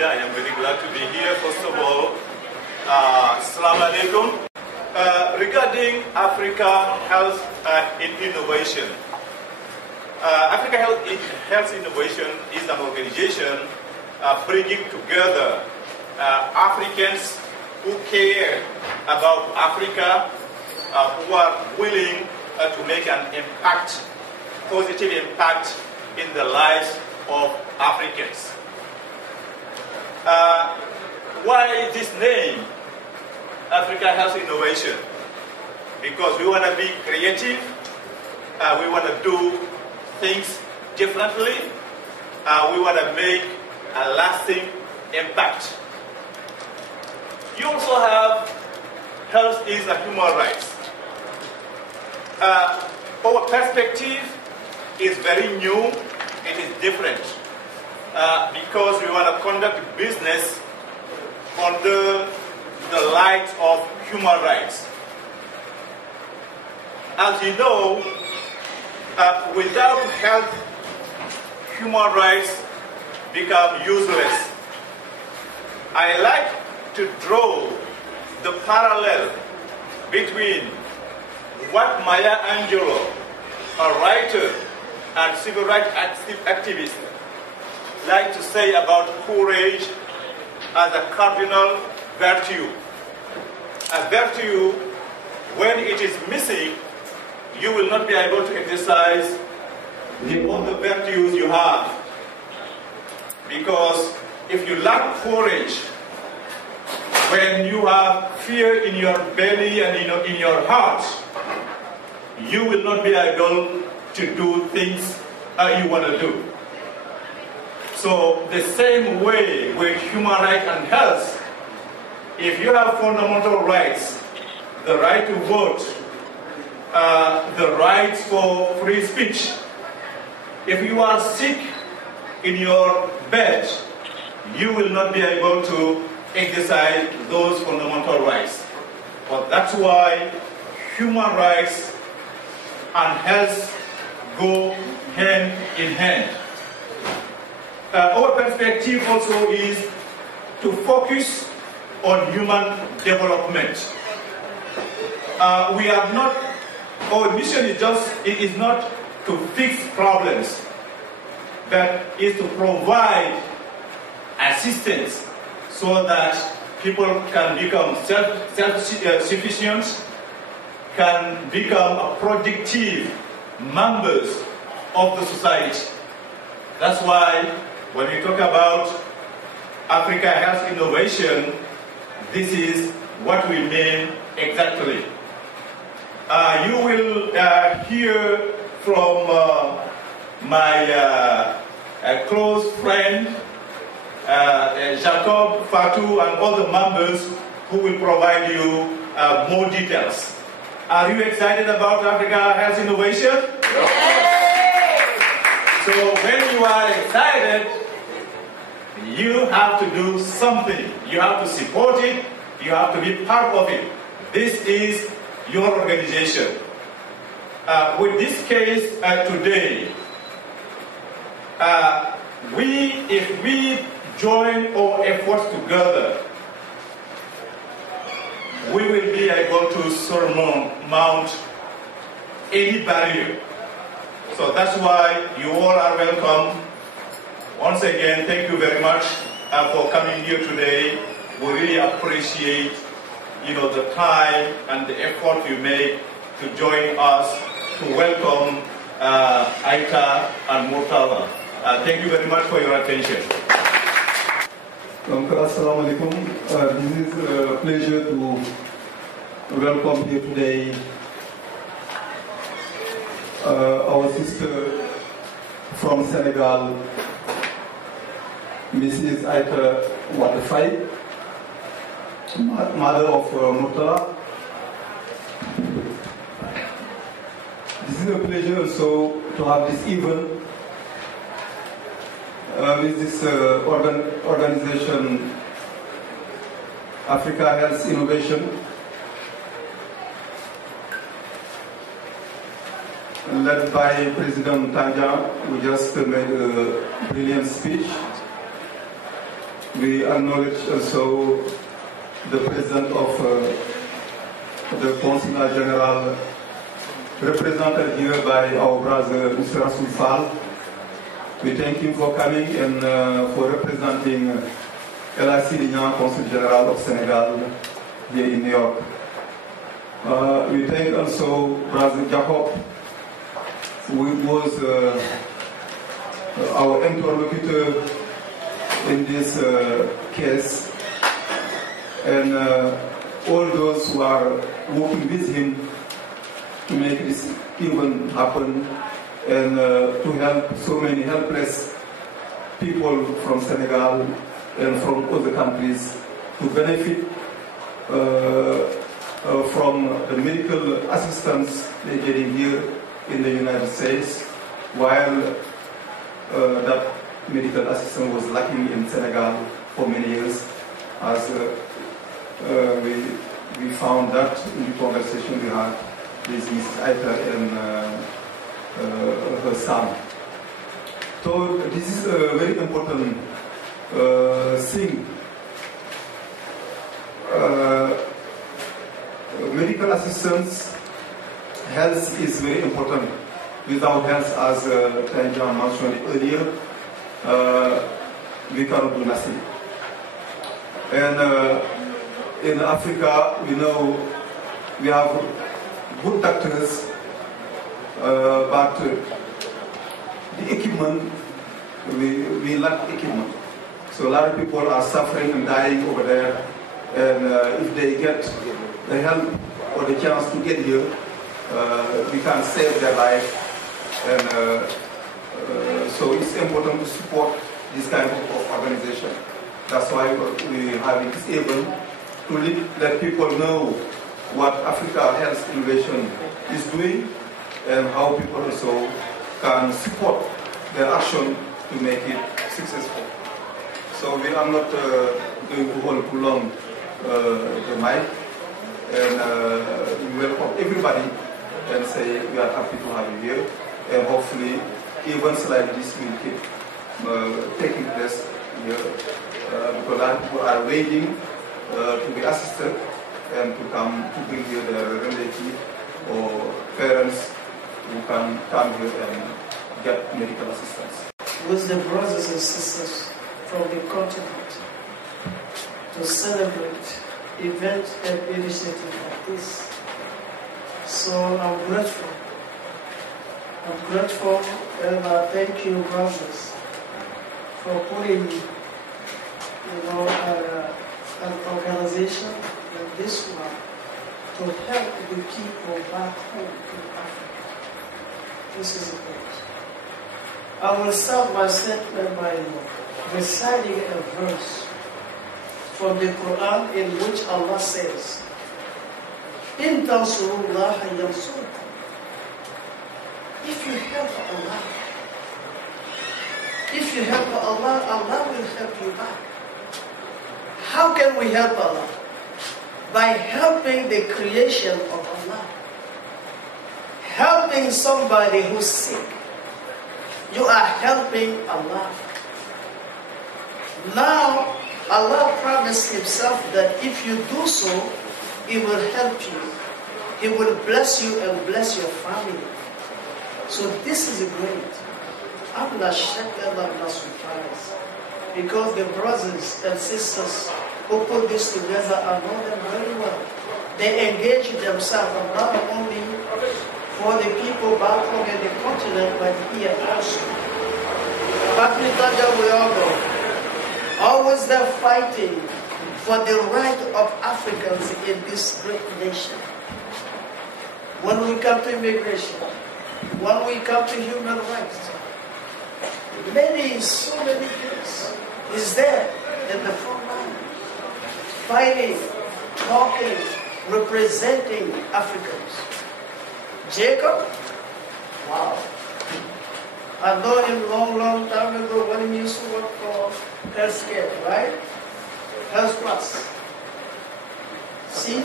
I am very glad to be here. First of all, Assalamu alaikum. Regarding Africa Health in Innovation, Africa Health Innovation is an organization bringing together Africans who care about Africa, who are willing to make an impact, positive impact in the lives of Africans. Why this name, Africa Health Innovation? Because we want to be creative, we want to do things differently, we want to make a lasting impact. You also have health is a human right. Our perspective is very new, it is different. Because we want to conduct business under the light of human rights. As you know, without health, human rights become useless. I like to draw the parallel between what Maya Angelou, a writer and civil rights activist, like to say about courage as a cardinal virtue. A virtue, when it is missing, you will not be able to exercise the other virtues you have. Because if you lack courage, when you have fear in your belly and in your heart, you will not be able to do things you want to do. So the same way with human rights and health, if you have fundamental rights, the right to vote, the right for free speech, if you are sick in your bed, you will not be able to exercise those fundamental rights. But that's why human rights and health go hand in hand. Our perspective also is to focus on human development. We are not, our mission is not to fix problems, but is to provide assistance so that people can become self-sufficient, can become productive members of the society. That's why when we talk about Africa Health Innovation, this is what we mean exactly. You will hear from my close friend, Jacob, Fatou, and all the members who will provide you more details. Are you excited about Africa Health Innovation? Yes. So when you are excited, you have to do something. You have to support it. You have to be part of it. This is your organization. With this case today, if we join our efforts together, we will be able to surmount any barrier. So that's why you all are welcome. Once again, thank you very much for coming here today. We really appreciate, the time and the effort you make to join us to welcome Ahi and Mourtalla. Thank you very much for your attention. Assalamu alaikum. This is a pleasure to welcome here today our sister from Senegal, Mrs. Ahi Wadafai, mother of Mourtalla. This is a pleasure also to have this event with this organization, Africa Health Innovation, led by President Tanja, who just made a brilliant speech. We acknowledge also the President of the Consular General, represented here by our brother Mr. Rasoul Fall. We thank him for coming and for representing LIC Consul General of Senegal here in New York. We thank also Brother Jacob, who was our interlocutor in this case, and all those who are working with him to make this event happen, and to help so many helpless people from Senegal and from other countries to benefit from the medical assistance they're getting here in the United States, while that medical assistance was lacking in Senegal for many years, as we found that in the conversation we had with Mrs. Aita and her son. So this is a very important thing. Medical assistance, health is very important. Without health, as Tanja mentioned earlier, we cannot do nothing. And in Africa, we know we have good doctors, but the equipment, we lack equipment. So a lot of people are suffering and dying over there, and if they get the help or the chance to get here, we can save their life. And so it's important to support this kind of organization. That's why we have this event to let people know what Africa Health Innovation is doing and how people also can support their action to make it successful. So we are not going to hold too long the mic, and we welcome everybody and say we are happy to have you here, and hopefully events like this will keep taking place here, because a lot of people are waiting to be assisted and to come to bring here their relative or parents who can come here and get medical assistance. With the brothers and sisters from the continent to celebrate events and initiatives like this. So I'm grateful. I'm grateful, and I thank you, brothers, for putting, an organization like this one to help the people back home in Africa. This is great. I will start my statement by reciting a verse from the Quran in which Allah says, "In tansurullaha yansurkum." If you help Allah, Allah will help you back. How can we help Allah? By helping the creation of Allah. Helping somebody who's sick. You are helping Allah. Now, Allah promised Himself that if you do so, He will help you. He will bless you and bless your family. So this is great. I'm not shocked and I'm not surprised. Because the brothers and sisters who put this together, I know them very well. They engage themselves not only for the people back home in the continent, but here also. Back in Mourtalla, we all know. Always they're fighting for the right of Africans in this great nation. When we come to immigration, when we come to human rights, so many things is there in the front. fighting, talking, representing Africans. Jacob, wow. I know him long time ago when he used to work for healthcare, right? Health Plus. See?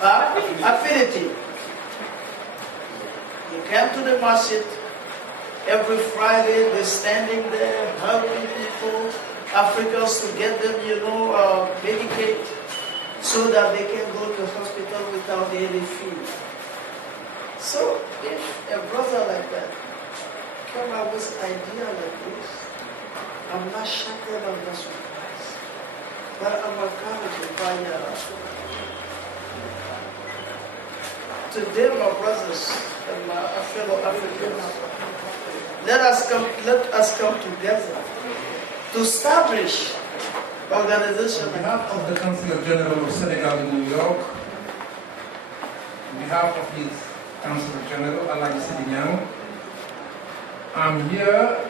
Affinity. He came to the masjid every Friday, they're standing there, helping people, Africans, to get them, Medicaid, so that they can go to hospital without any fee. So, if a brother like that come up with an idea like this, I'm not shocked and I'm not surprised. But I'm encouraged by today, my brothers and my fellow Africans, let us come together to establish organization. On behalf of the Consular General of Senegal in New York, on behalf of his Consular General, Ahi Sidinyang, I'm here,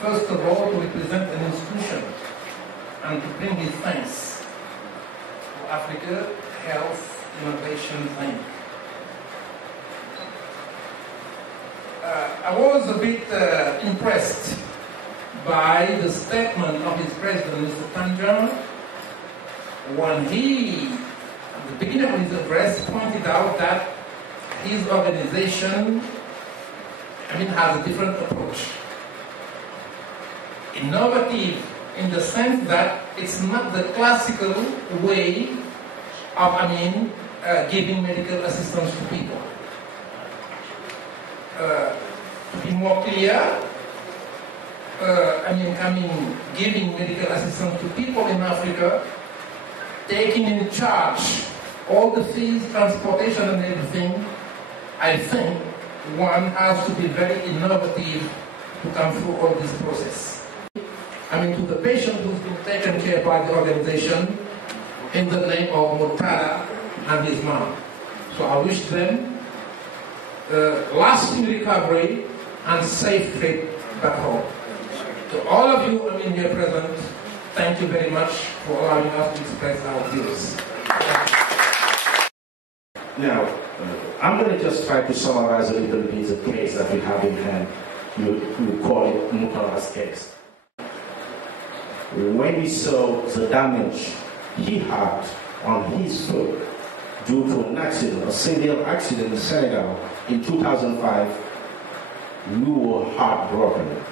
first of all, to represent an institution and to bring his thanks to Africa Health Innovation Inc. I was a bit impressed by the statement of his president, Mr. Tanjan, when he, at the beginning of his address, pointed out that his organization, has a different approach. Innovative in the sense that it's not the classical way of, giving medical assistance to people. To be more clear, giving medical assistance to people in Africa, taking in charge all the fees, transportation and everything, I think one has to be very innovative to come through all this process. To the patient who's been taken care by the organization in the name of Mourtalla and his mom. So I wish them lasting recovery and safe trip back home. To all of you, here present, thank you very much for allowing us to express our views. Now, I'm going to just try to summarize a little bit the case that we have in hand. We call it Mourtalla's case. When we saw the damage he had on his foot due to an accident, a severe accident in Senegal in 2005, we were heartbroken.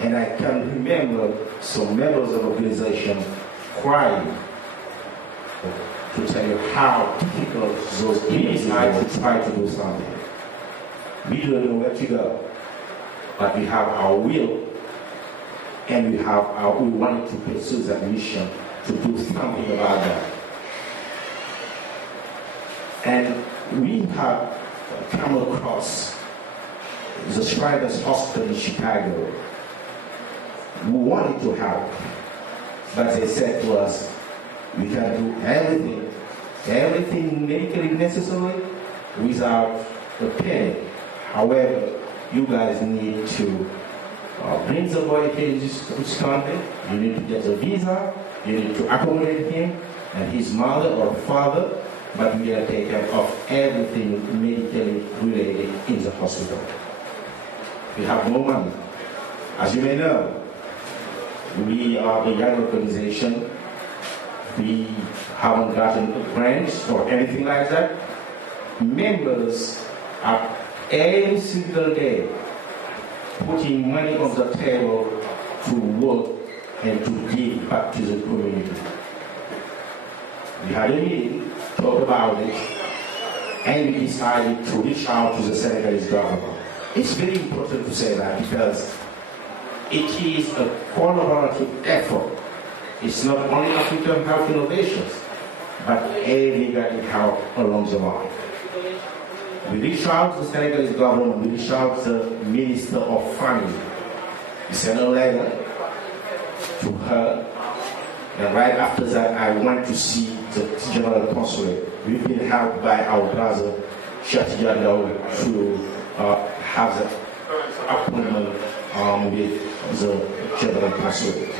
And I can remember some members of the organization crying to tell you how difficult those people are to try to do something. We don't know where to go, but we have our will, and we wanted to pursue that mission to do something about that. And we have come across the Shriners Hospital in Chicago. We wanted to help, but they said to us, we can do everything medically necessary without a penny. However, you guys need to bring the boy here in this country, you need to get a visa, you need to accommodate him and his mother or father, but we are taking care of everything medically related in the hospital. We have no money. As you may know, we are a young organization. We haven't gotten a grant or anything like that. Members are every single day putting money on the table to work and to give back to the community. We had a meeting, talked about it, and we decided to reach out to the Senegalese government. It's very important to say that because it is a collaborative effort. It's not only African health innovations, but everybody help along the line. We reached out to the Senegalese government, we reached out to the Minister of Family. We sent a letter to her, and right after that I went to see the General Consulate. We've been helped by our brother, Shatiandao, to have the appointment with the General Consulate.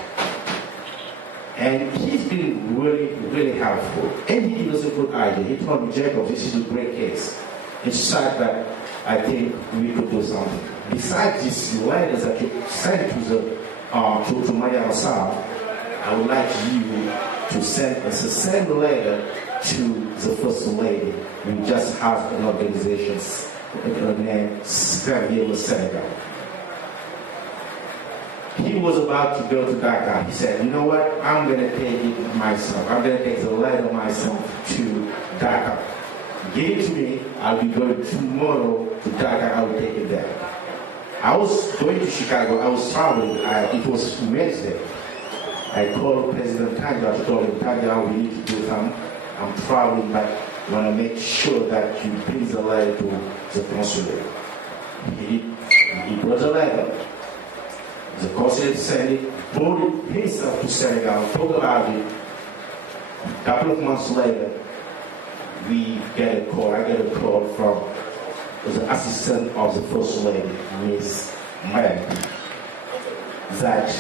And he's been really, really helpful. And he gave us a good idea. He told me, Jacob, this is a great case. It's sad that I think we could do something. Besides these letters that you sent to Maria Rosa, I would like you to send us the same letter to the First Lady. We just have an organization named Senegal. He was about to go to Dakar. He said, you know what, I'm going to take it myself. I'm going to take the letter myself to Dakar. Give it to me. I'll be going tomorrow to Dakar. I will take it there. I was going to Chicago. I was traveling. It was Wednesday. I called President Tanja to tell him, Tanja, we need to do something. I'm traveling, but I want to make sure that you bring the letter to the consulate. He brought the letter. The consulate sent it, brought it himself to Senegal, talked about it. A couple of months later, we get a call. I get a call from the assistant of the First Lady, Ms. Meg, that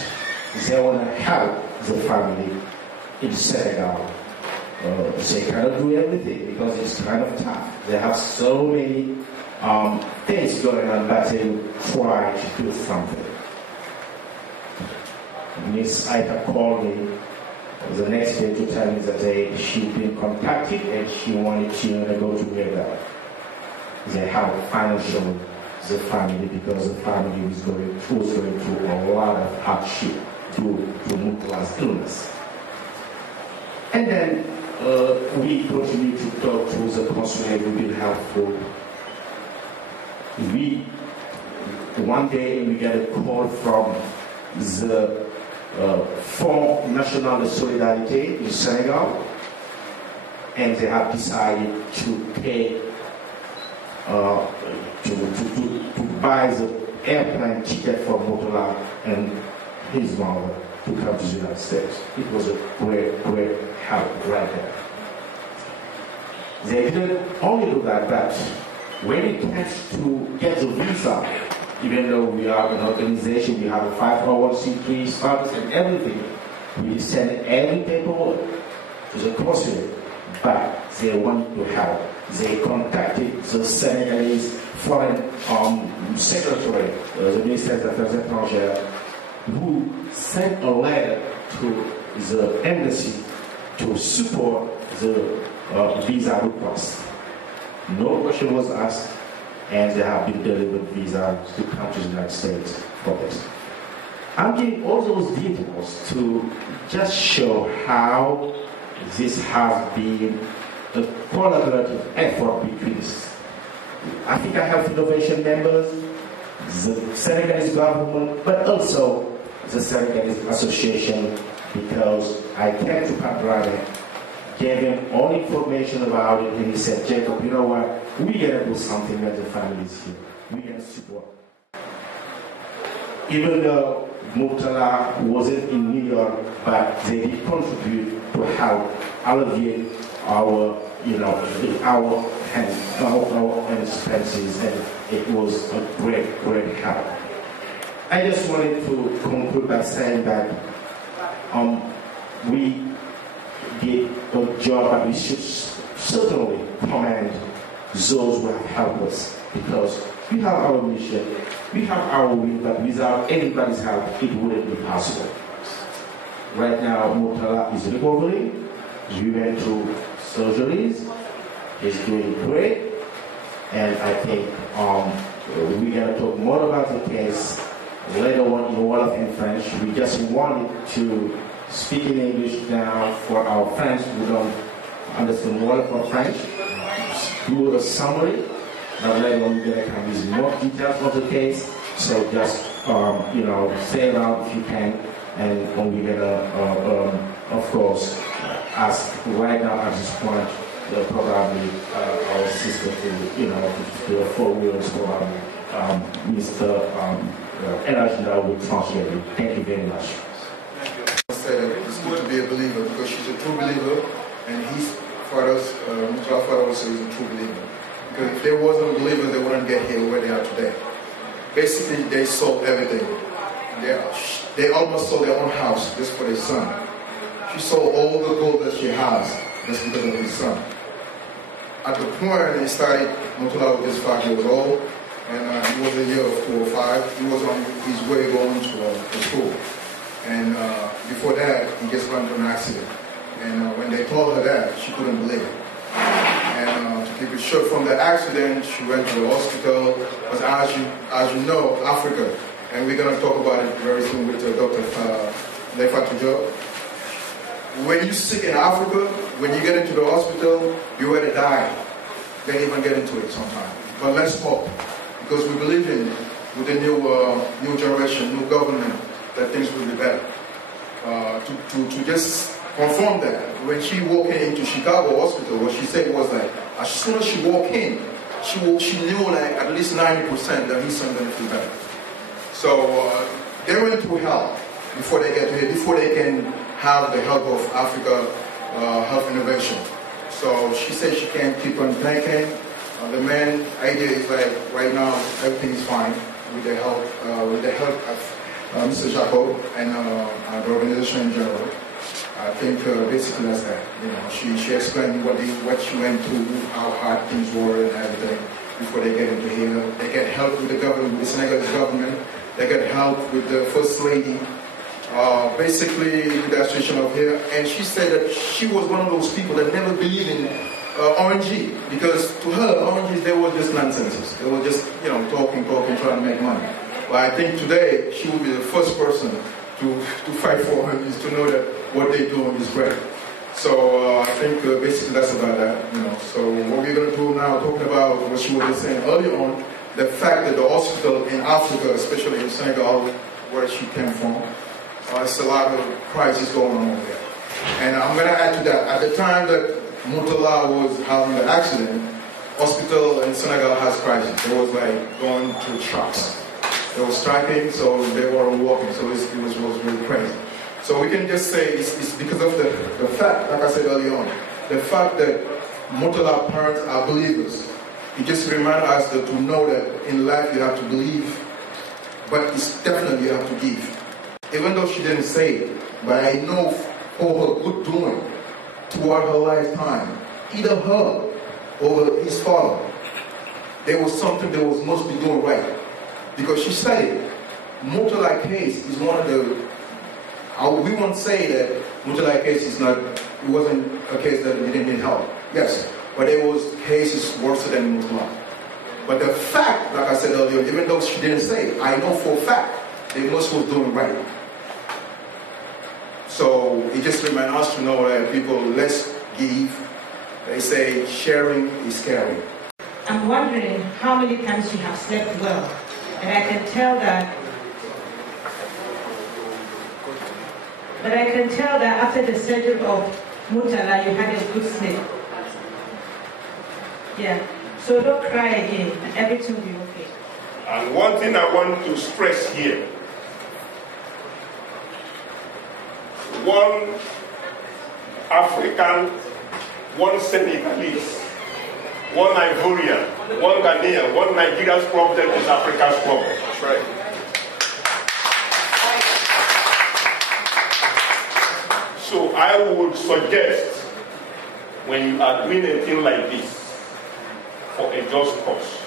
they want to help the family in Senegal. They cannot do everything because it's kind of tough. They have so many things going on, but they try to do something. Miss Aita called me the next day to tell me that she'd been contacted and she wanted to go together. They have financially the family because the family was going through a lot of hardship due to Mourtalla's illness. And then we continue to talk to the consulate. We've been helpful. One day we get a call from the Fonds National de Solidarité in Senegal, and they have decided to pay to buy the airplane ticket for Mourtalla and his mother to come to the United States. It was a great, great help right there. They didn't only do that, but when it comes to get the visa, even though we are an organization, we have a 501c3 status and everything, we send every paperwork to the consulate, but they want to help. They contacted the Senegalese Foreign Secretary, the Minister des Affaires étrangères, who sent a letter to the embassy to support the visa request. No question was asked, and they have been delivered visas to come to the United States for this. I'm giving all those details to just show how this has been a collaborative effort between Africa Health Innovation members, the Senegalese government, but also the Senegalese Association, because I came to Padrane, gave him all information about it, and he said, Jacob, you know what, we gotta do something when the family is here. We gotta support. Even though Mourtalla wasn't in New York, but they did contribute to help alleviate our expenses, and it was a great, great help. I just wanted to conclude by saying that we did a job, but we should certainly commend those who have helped us, because we have our mission, we have our will, but without anybody's help, it wouldn't be possible. Right now, Mourtalla is recovering. We went through surgeries. He's doing great, and I think we're going to talk more about the case later on in Wolof and French. We just wanted to speak in English now for our friends who don't understand Wolof or French. Do a summary, but later on we're going to come with more details of the case. So just say it out if you can, and we're going to, of course, ask right now at this point probably our sister to the 4 wheels probably Mr. Elajida will translate it. Thank you very much. It's good to be a believer because she's a true believer, and his father's Mourtalla father also is a true believer. Because if they wasn't believers, they wouldn't get here where they are today. Basically, they sold everything. They almost sold their own house just for their son. she sold all the gold that she has just because of his son. At the point he started, Mourtalla was just 5 years old, and he was a year of 2 or 5. He was on his way going to school. And before that, he just went through an accident. And when they told her that, she couldn't believe it. And to keep it short, from the accident, she went to the hospital. But as you know, Africa, and we're going to talk about it very soon with Dr. Lefatujo. When you're sick in Africa, when you get into the hospital, you either die. They even get into it sometimes. But let's hope, because we believe in, with the new generation, new government, that things will be better. To just confirm that, when she walked into Chicago hospital, what she said was that as soon as she walked in, she knew like at least 90% that his son going to feel better. So they went through hell before they get here, before they can have the help of Africa Health Innovation. So she said she can't keep on thinking. The main idea is like right now everything is fine with the help of Mr. Jacob and the organization in general. I think basically that's that. You know, she explained what she went through, how hard things were and everything before they get into here. They get help with the government, with the Senegalese government. They get help with the First Lady. Basically with the association of here. And she said that she was one of those people that never believed in RNG, because to her, RNGs, they were just nonsense. They were just, you know, talking, trying to make money. But I think today, she will be the first person to fight for her, is to know that what they're doing is great. So I think basically that's about that, you know. So what we're going to do now, talking about what she was just saying earlier on, the fact that the hospital in Africa, especially in Senegal, where she came from, it's a lot of crisis going on over there. And I'm going to add to that, at the time that Mourtalla was having the accident, hospital in Senegal has crisis. They was like going through trucks. They were striking, so they weren't walking, so it was really crazy. So we can just say it's because of the fact, like I said earlier on, the fact that Mourtalla parents are believers. It just reminds us that to know that in life you have to believe, but it's definitely you have to give. Even though she didn't say it, but I know for her good doing throughout her lifetime, either her or his father, there was something that was must be doing right. Because she said it, Mourtalla case is one of the, we won't say that Mourtalla case is not, it wasn't a case that didn't need help. Yes, but there was cases worse than Mourtalla. But the fact, like I said earlier, even though she didn't say it, I know for a fact they must was doing right. So it just reminds us to know that people, let's give. They say sharing is caring. I'm wondering how many times you have slept well. And I can tell that after the surgery of Mourtalla, you had a good sleep. Yeah. So don't cry again, and everything will be okay. And one thing I want to stress here, one African, one Senegalese, one Ivorian, one Ghanaian, one Nigeria's problem is Africa's problem. That's right. So I would suggest, when you are doing a thing like this for a just cause,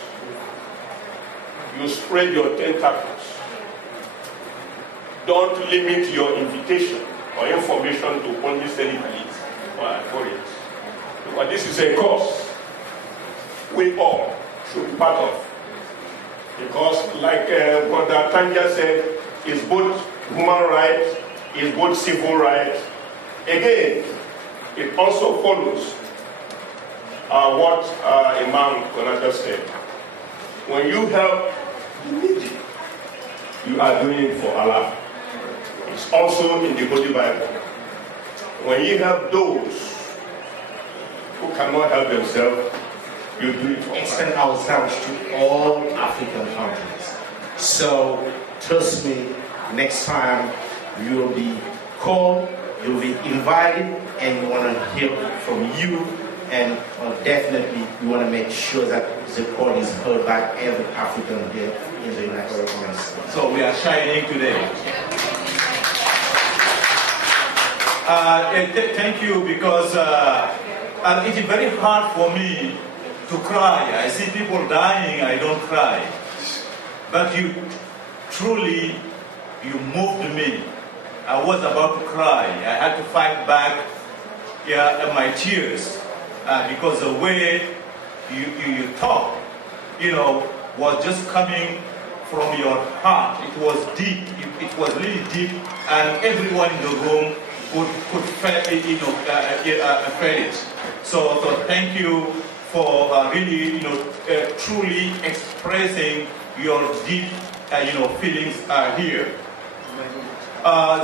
you spread your tentacles. Don't limit your invitation or information to only Senegalese or Ivorians. But this is a cause we all should be part of. Because like Brother Tanja said, it's both human rights, it's both civil rights. Again, it also follows what Imam Konata said. When you help the needy, you are doing it for Allah. It's also in the Holy Bible. When you help those who cannot help themselves, you do it for extend ourselves to all African countries. So trust me, next time you will be called, you'll be invited, and we want to hear from you, and definitely we want to make sure that the call is heard by every African here in the United States. So we are shining today. Thank you, because it is very hard for me to cry. I see people dying, I don't cry. But you truly, you moved me. I was about to cry. I had to fight back my tears because the way you talk, was just coming from your heart. It was deep. It was really deep, and everyone in the room could feel it. So thank you for really, truly expressing your deep, feelings here.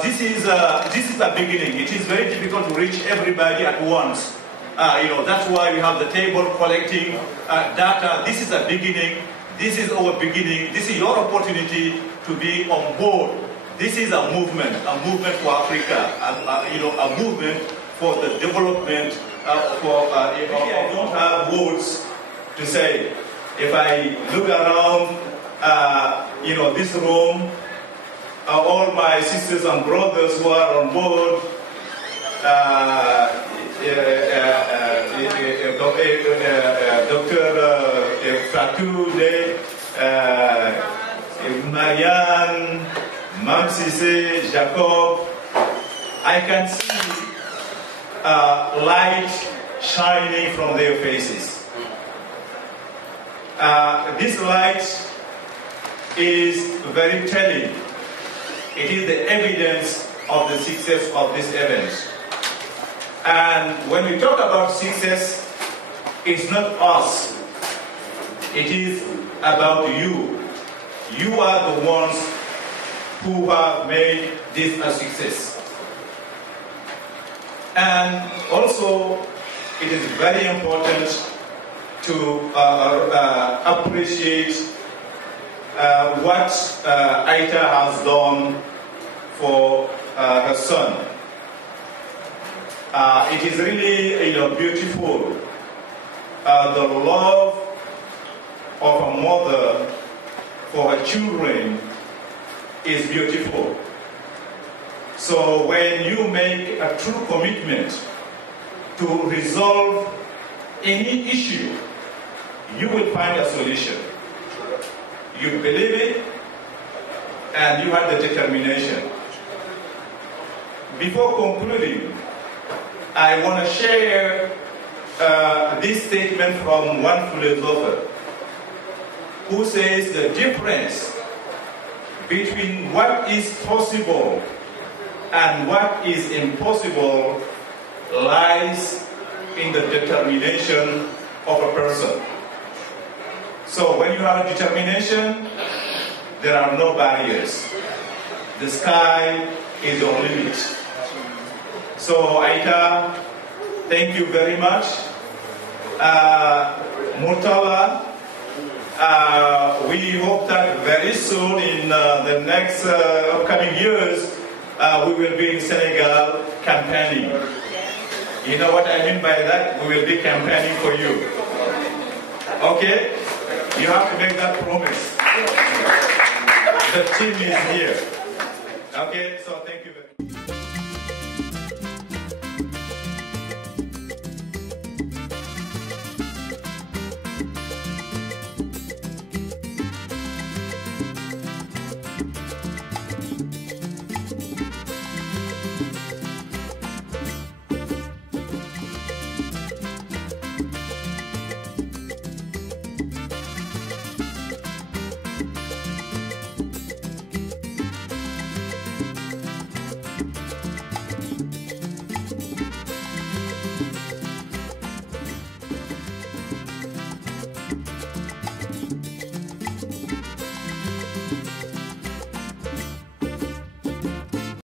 This is a beginning. It is very difficult to reach everybody at once. That's why we have the table collecting data. This is a beginning. This is our beginning. This is your opportunity to be on board. This is a movement for Africa, a movement for the development. I don't have words to say. If I look around, this room, all my sisters and brothers who are on board, Dr. Fatoude, Marianne, Mamsise, Jacob, I can see light shining from their faces. This light is very telling. It is the evidence of the success of this event. And when we talk about success, it's not us. It is about you. You are the ones who have made this a success. And also, it is very important to appreciate what Aita has done for her son. It is really, beautiful. The love of a mother for her children is beautiful. So when you make a true commitment to resolve any issue, you will find a solution. You believe it, and you have the determination. Before concluding, I want to share this statement from one philosopher who says the difference between what is possible and what is impossible lies in the determination of a person. So when you have determination, there are no barriers. The sky is your limit. So Aita, thank you very much. Mourtalla, we hope that very soon in the next upcoming years, we will be in Senegal campaigning. You know what I mean by that? We will be campaigning for you. Okay? You have to make that promise. The team is here. Okay, so thank you very much.